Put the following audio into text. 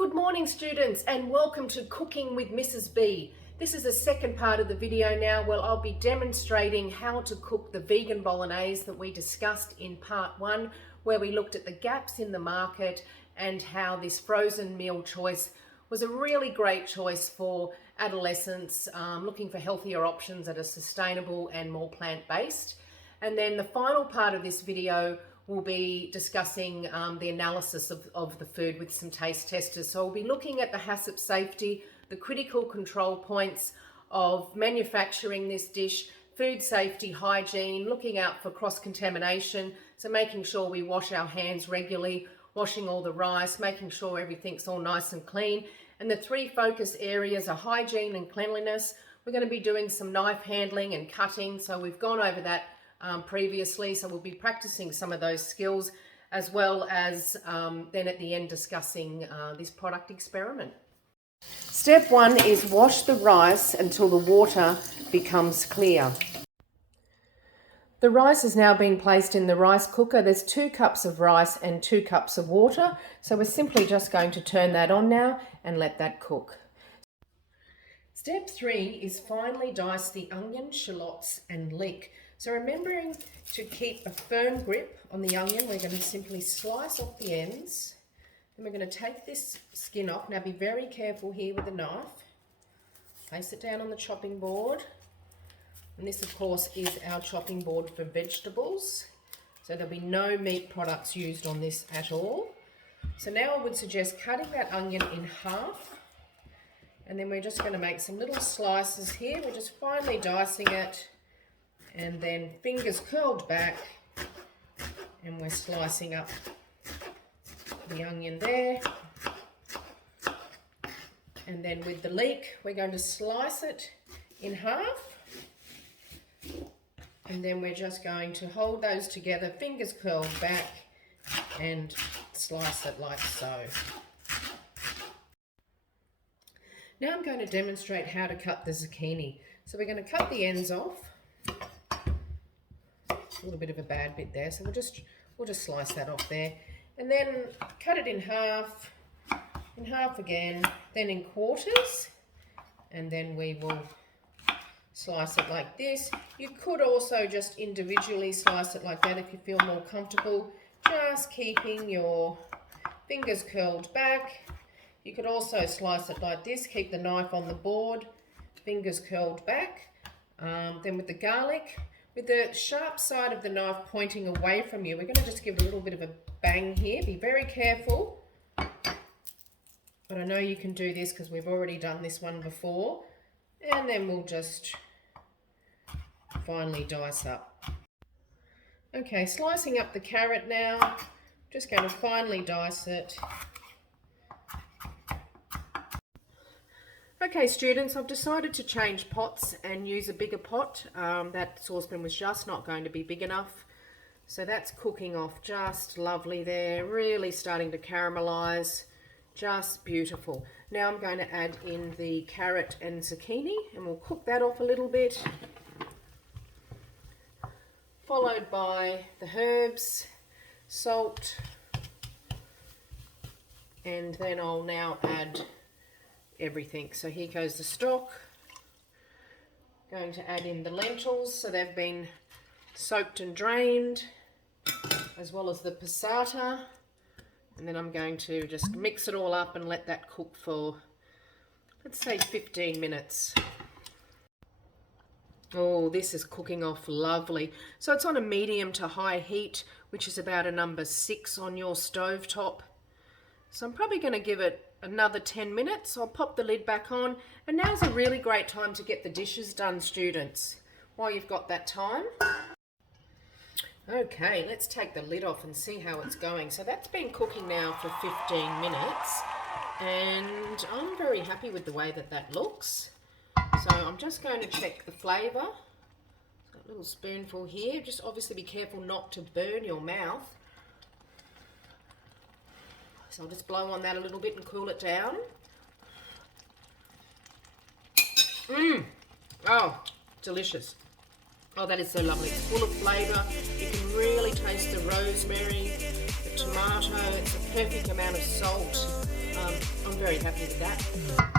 Good morning students and welcome to Cooking with Mrs. B. This is the second part of the video now where I'll be demonstrating how to cook the vegan bolognese that we discussed in part 1, where we looked at the gaps in the market and how this frozen meal choice was a really great choice for adolescents looking for healthier options that are sustainable and more plant-based. And then the final part of this video we'll be discussing the analysis of the food with some taste testers. So we'll be looking at the HACCP safety, the critical control points of manufacturing this dish, food safety, hygiene, looking out for cross-contamination, so making sure we wash our hands regularly, washing all the rice, making sure everything's all nice and clean. And the three focus areas are hygiene and cleanliness. We're going to be doing some knife handling and cutting, so we've gone over that previously, so we'll be practicing some of those skills, as well as then at the end discussing this product experiment. Step 1 is wash the rice until the water becomes clear. The rice has now been placed in the rice cooker. There's 2 cups of rice and 2 cups of water, so we're simply just going to turn that on now and let that cook. Step 3 is finely dice the onion, shallots and leek. So remembering to keep a firm grip on the onion, we're going to simply slice off the ends. Then we're going to take this skin off. Now be very careful here with the knife. Place it down on the chopping board. And this of course is our chopping board for vegetables. So there'll be no meat products used on this at all. So now I would suggest cutting that onion in half. And then we're just going to make some little slices here. We're just finely dicing it. And then fingers curled back, and we're slicing up the onion there. And then with the leek, we're going to slice it in half. And then we're just going to hold those together, fingers curled back, and slice it like so. Now I'm going to demonstrate how to cut the zucchini. So we're going to cut the ends off. A little bit of a bad bit there, so we'll just slice that off there, and then cut it in half again, then in quarters, and then we will slice it like this. You could also just individually slice it like that if you feel more comfortable, just keeping your fingers curled back. You could also slice it like this, keep the knife on the board, fingers curled back. Then with the garlic, with the sharp side of the knife pointing away from you, we're going to just give a little bit of a bang here. Be very careful. But I know you can do this because we've already done this one before. And then we'll just finely dice up. Okay, slicing up the carrot now. Just going to finely dice it. Okay students, I've decided to change pots and use a bigger pot. That saucepan was just not going to be big enough. So that's cooking off just lovely there, really starting to caramelize, just beautiful. Now I'm going to add in the carrot and zucchini and we'll cook that off a little bit. Followed by the herbs, salt, and then I'll now add everything. So here goes the stock. Going to add in the lentils, so they've been soaked and drained, as well as the passata. And then I'm going to just mix it all up and let that cook for, let's say, 15 minutes. Oh, this is cooking off lovely. So it's on a medium to high heat, which is about a number 6 on your stove top. So I'm probably going to give it another 10 minutes. I'll pop the lid back on, and now's a really great time to get the dishes done, students, while you've got that time. Okay, let's take the lid off and see how it's going. So that's been cooking now for 15 minutes, and I'm very happy with the way that that looks. So I'm just going to check the flavour. So a little spoonful here. Just obviously be careful not to burn your mouth. So I'll just blow on that a little bit and cool it down. Oh, delicious. Oh, that is so lovely. It's full of flavour. You can really taste the rosemary, the tomato. It's a perfect amount of salt. I'm very happy with that.